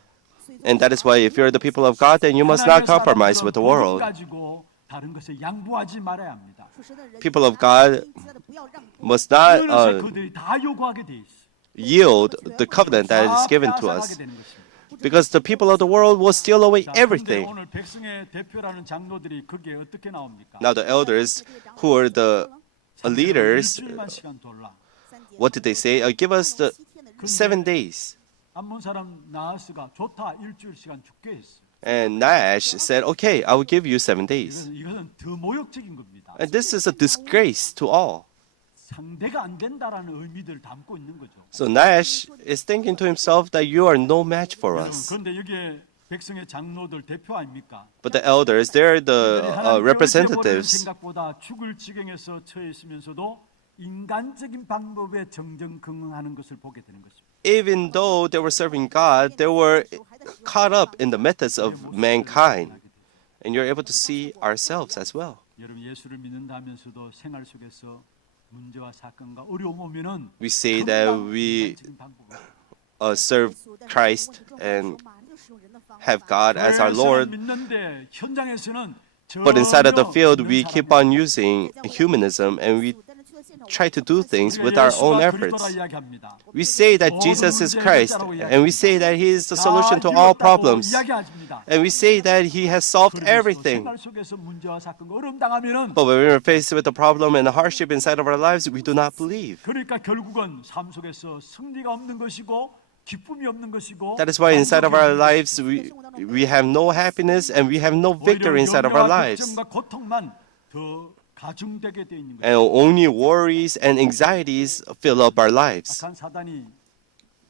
And that is why if you're the people of God, then you must not compromise with the world. 가지고 다른 것에 양보하지 말아야 합니다. 属神的人 People of God 其他的不要让步。 must not 그래서 그들이 다 요구하게 돼 있어. yield the covenant that is given to us. 되는 것입니다. Because the people of the world will steal away 자, 그런데 everything. 오늘 백성의 대표라는 장로들이 그게 어떻게 나옵니까? Now the elders who are the leaders, 일주일만 시간 돌라. what did they say? Give us the 7 days. 안몬 사람 나하스가 좋다 일주일 시간 죽게 했어. And Nash said, okay, I will give you 7 days. 이것은 더 모욕적인 겁니다. And this is a disgrace to all. 상대가 안 된다라는 의미를 담고 있는 거죠. So Nash is thinking to himself that you are no match for 여러분, us. 그런데 여기에 백성의 장로들 대표 아닙니까? But the elders, they're the representatives. 생각보다 죽을 지경에서 처해 있으면서도 인간적인 방법에 정정긍긍하는 것을 보게 되는 것입니다. Even though they were serving God, they were caught up in the methods of mankind. And you're able to see ourselves as well. 여러분 예수를 믿는다 하면서도 생활 속에서 문제와 사건과 어려움 오면은 We say that we 인간적인 방법을 serve Christ and have God as our 교회에서는 Lord. 믿는데 현장에서는 But inside of the 전혀 field, 믿는 we 사람이 keep on using humanism and we try to do things with our own efforts. We say that Jesus is Christ, and we say that He is the solution to all problems, and we say that He has solved everything. But when we're faced with a problem and a hardship inside of our lives, we do not believe. 그러니까 결국은 삶 속에서 승리가 없는 것이고 기쁨이 없는 것이고 That is why inside of our lives, we have no happiness and we have no victory inside of our lives. 걱정과 고통만 더 가중되게 돼 있는 거예요. And only worries and anxieties fill up our lives. 악한 사단이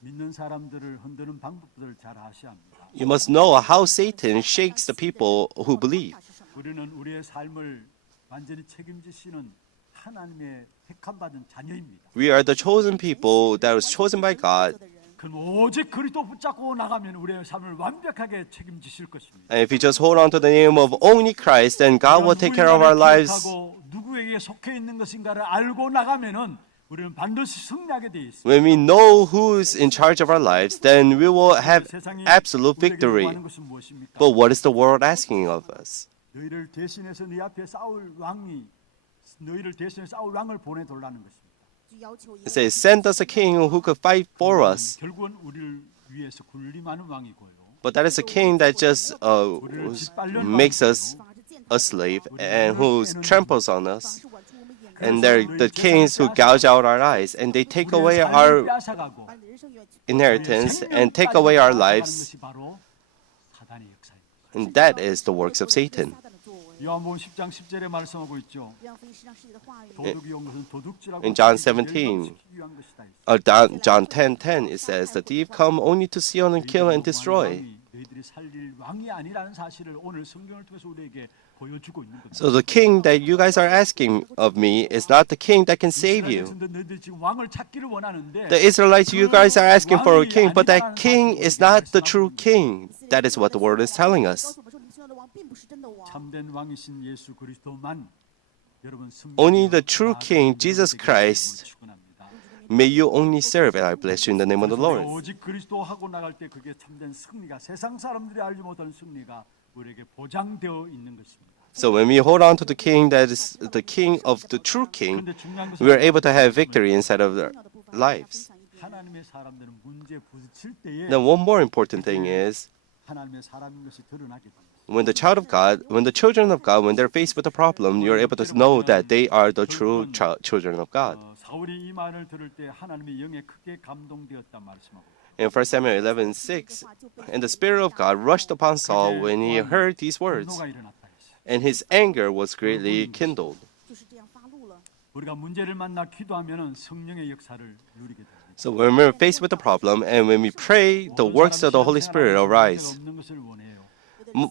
믿는 사람들을 흔드는 방법들을 잘 아셔야 합니다. You must know how Satan shakes the people who believe. 우리는 우리의 삶을 완전히 책임지시는 하나님의 택함 받은 자녀입니다. We are the chosen people that was chosen by God. 그럼 오직 그리스도 붙잡고 나가면 우리의 삶을 완벽하게 책임지실 것입니다. And if we just hold on to the name of only Christ, then God will take care of our lives. 누구에게 속해 있는 것인가를 알고 나가면은 우리는 반드시 승리하게 돼 있습니다. When we know who's in charge of our lives, then we will have absolute victory. But what is the world asking of us? 너희를 대신해서 네 앞에 너희를 대신해서 싸울 왕을 보내달라는 것입니다. It says, send us a king who could fight for us. 결국은 우리를 위해서 군림하는 왕이고요. But that is a king that just makes us a slave and who tramples on us. And they're the kings who gouge out our eyes and they take away our inheritance and take away our lives. And that is the works of Satan. 요한복음 10장 10절에 말씀하고 있죠. 도둑이 온 것은 도둑질하고 In John 17, John 10:10, it says, the thief come only to steal and kill and destroy. 너희들이 살릴 왕이 아니라는 사실을 오늘 성경을 통해서 우리에게 보여주고 있는 거죠. So the king that you guys are asking of me is not the king that can save you. 너희들 지금 왕을 찾기를 원하는데 The Israelites, you guys are asking for a king, but that king is not the true king. That is what the word is telling us. 참된 왕이신 예수 그리스도만 여러분 Only the true king, Jesus Christ, may you only serve, and I bless you in the name of the Lord. 오직 그리스도하고 나갈 때 그게 참된 승리가 세상 사람들이 알지 못하는 승리가 우리에게 보장되어 있는 것입니다. So when we hold on to the king that is the king of the true king, we are able to have victory inside of our lives. 하나님의 사람들은 문제 부딪힐 때에 Then one more important thing is 하나님의 사람인 것이 드러나게 됩니다. when the children of God, when they're faced with a problem, you're able to know that they are the true children of God. 사울이 이 말을 들을 때 하나님의 영에 크게 감동되었다 말씀하고. In 1 Samuel 11:6, and the Spirit of God rushed upon Saul when he heard these words, and his anger was greatly kindled. 우리가 문제를 만나 기도하면은 성령의 역사를 누리게 됩니다. So when we're faced with a problem and when we pray, the works of the Holy Spirit arise.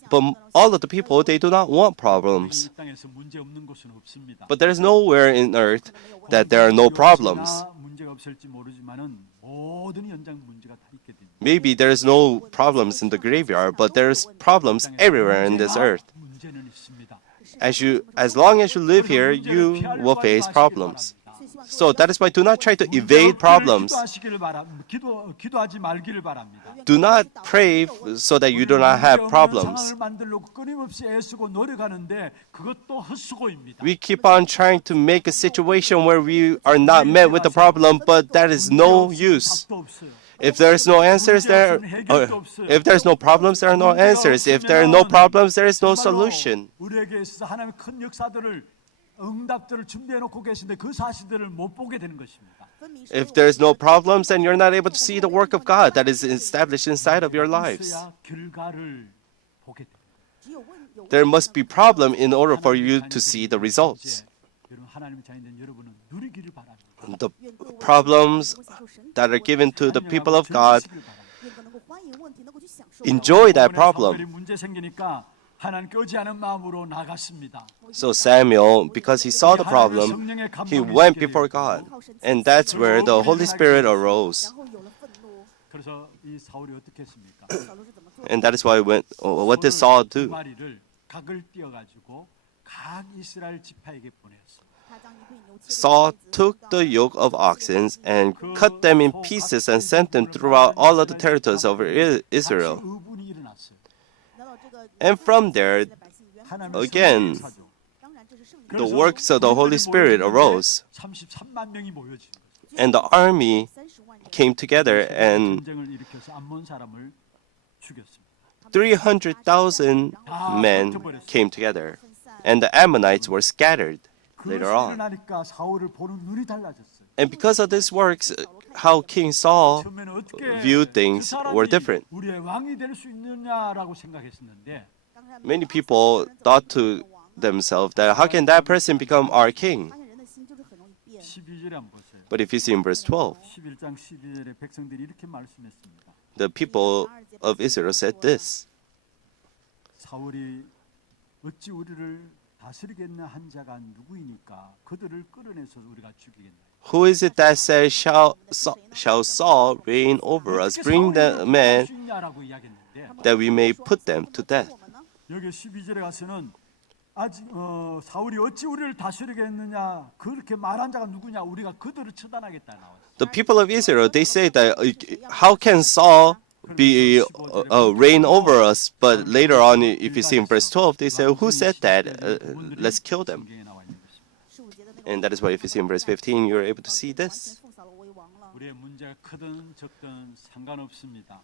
But all of the people, they do not want problems. 이 땅에서 문제 없는 곳은 없습니다. But there is nowhere in earth that there are no problems. 문제가 없을지 모르지만은 모든 현장 문제가 다 있게 됩니다. Maybe there is no problems in the graveyard, but there's problems everywhere in this earth. 문제는 있습니다. As long as you live here, you will face problems. So that is why do not try to evade problems. 기도하지 말기를 바랍니다. Do not pray so that you do not have problems. 상황을 만들려고 끊임없이 애쓰고 노력하는데 그것도 헛수고입니다. We keep on trying to make a situation where we are not met with the problem, but that is no use. 답도 없어요. If there is no answers, if there's no problems, there are no answers. If there are no problems, there is no solution. 우리에게 있어서 하나님의 큰 역사들을 응답들을 준비해 놓고 계신데 그 사실들을 못 보게 되는 것입니다. If there is no problems, then you're not able to see the work of God that is established inside of your lives. 있어야 결과를 보게 됩니다. There must be problem in order for you to see the results. 여러분 하나님의 자녀된 여러분은 누리기를 바랍니다. The problems that are given to the people of God, enjoy that problem. 사무엘이 문제 생기니까 하나님께 의지하는 마음으로 나갔습니다. So Samuel, because he saw the problem, he went before God. And that's where the Holy Spirit arose. 그래서 이 사울이 어떻게 했습니까? And that is why what did Saul do? 마리를 각을 띄어가지고 각 이스라엘 지파에게 보냈어요. Saul took the yoke of oxen and cut them in pieces and sent them throughout all of the territories of Israel. 의분이 일어났어요. And from there, 하나님의 again, 성령의 사조. the works of the Holy Spirit arose. 33만 명이 모여지. And the army came together and 전쟁을 일으켜서 암몬 사람을 죽였습니다. 300,000 men came together. And the Ammonites were scattered later 그것이 on. 일어나니까 사울을 보는 눈이 달라졌어요. And because of this works, how King Saul 처음에는 어떻게 viewed things 그 were 사람이 different. 우리의 왕이 될 수 있느냐라고 생각했었는데 Many people thought to themselves that how can that person become our king? 12절에 한번 보세요. But if you see in verse 12, 11장 12절에 백성들이 이렇게 말씀했습니다. the people of Israel said this. 사울이 어찌 우리를 다스리겠나 한 자가 누구이니까 그들을 끌어내서 우리가 죽이겠나. Who is it that says, shall Saul reign over us? Bring the men 죽이냐라고 이야기했는데 that we may put them to death. 여기 12절에 가서는 아직 사울이 어찌 우리를 다스리겠느냐 그렇게 말한 자가 누구냐 우리가 그들을 처단하겠다 나왔어요. The people of Israel, they say that how can Saul be reign over us? But later on, if you see in verse 12, they say, who said that? Let's kill them. 성경에 나와 있는 것입니다. And that is why if you see in verse 15, you're able to see this. 우리의 문제가 크든 적든 상관없습니다.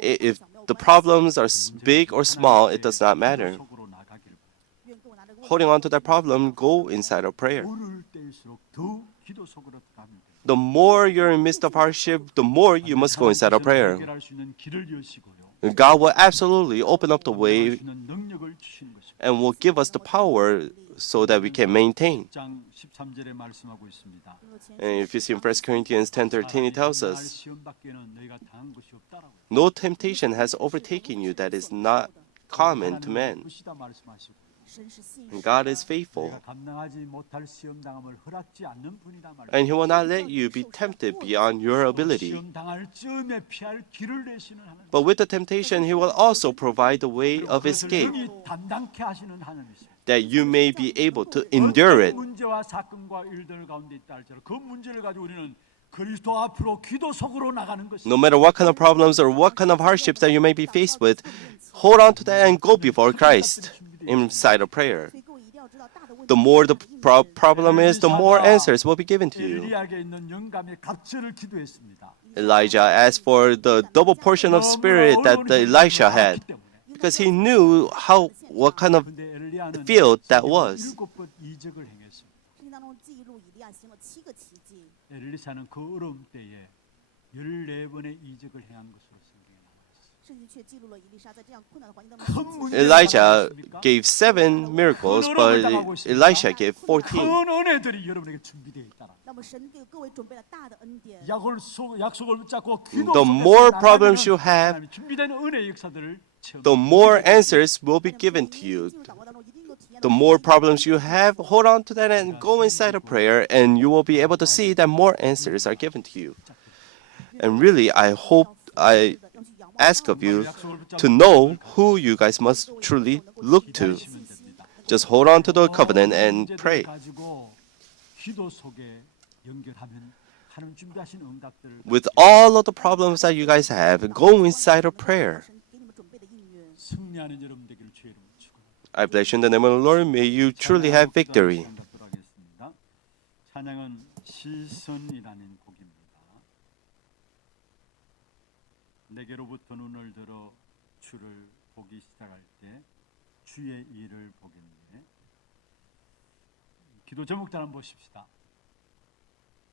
If the problems are big or small, it does not matter. 속으로 나가길 Holding on to that problem, go inside of prayer. 오를 때일수록 더 기도 속으로 가면 돼요. The more you're in midst of hardship, the more you must go inside of prayer. 해결할 수 있는 길을 여시고요. God will absolutely open up the way 수 있는 능력을 주시는 것입니다. and will give us the power so that we can maintain. 10장 13절에 말씀하고 있습니다. And if you see in 1 Corinthians 10:13, it tells 날 us, 시험 밖에는 너희가 당한 것이 없다라고. no temptation has overtaken you that is not common to man. 것이다 말씀하시고. And God is faithful, 내가 감당하지 못할 시험 당함을 허락지 않는 분이다 말씀. and He will not let you be tempted beyond your ability. 시험 당할 즈음에 피할 길을 내시는 하나님. But with the temptation, He will also provide the way of escape, 능히 담당케 하시는 하나님이세요. that you may be able to endure it. 문제와 사건과 일들 가운데 있다 할지라도 그 문제를 가지고 우리는 그리스도 앞으로 기도 속으로 나가는 것입니다. No matter what kind of problems or what kind of hardships that you may be faced with, hold on to that and go before Christ inside of prayer. The more the problem is, the more answers will be given to you. 엘리야에게 있는 영감의 갑절을 기도했습니다. Elijah asked for the double portion of spirit that Elisha had because he knew what kind of 근데 엘리야는 field that was. 7번 이적을 행했습니다. 엘리사는 그 어려움 때에 14번의 이적을 행한 것으로 성경에 나와 있습니다. 큰 문제가 Elijah 있습니까? gave 7 miracles, but Elisha gave 14. 큰 은혜들이 여러분에게 준비되어 있다. 那么神给各位准备了大的恩典。 약속을 붙잡고 기도 The 속에서 more 나가면은 problems you have, 하나님의 준비된 은혜의 역사들을 the more answers will be given to you. The more problems you have, hold on to that and go inside of prayer, and you will be able to see that more answers are given to you. And really, I ask of you to know who you guys must truly look to. Just hold on to the covenant and pray. 기도 속에 연결하면 하나님 준비하신 응답들을 With all of the problems that you guys have, go inside of prayer. 승리하는 여러분 되기를 주의 이름으로 축원합니다. I bless you in the name of the Lord. May you truly have victory. 찬양은 시선이라는 곡입니다. 내게로부터 눈을 들어 주를 보기 시작할 때 주의 일을 보겠네. 기도 제목들 한번 보십시다.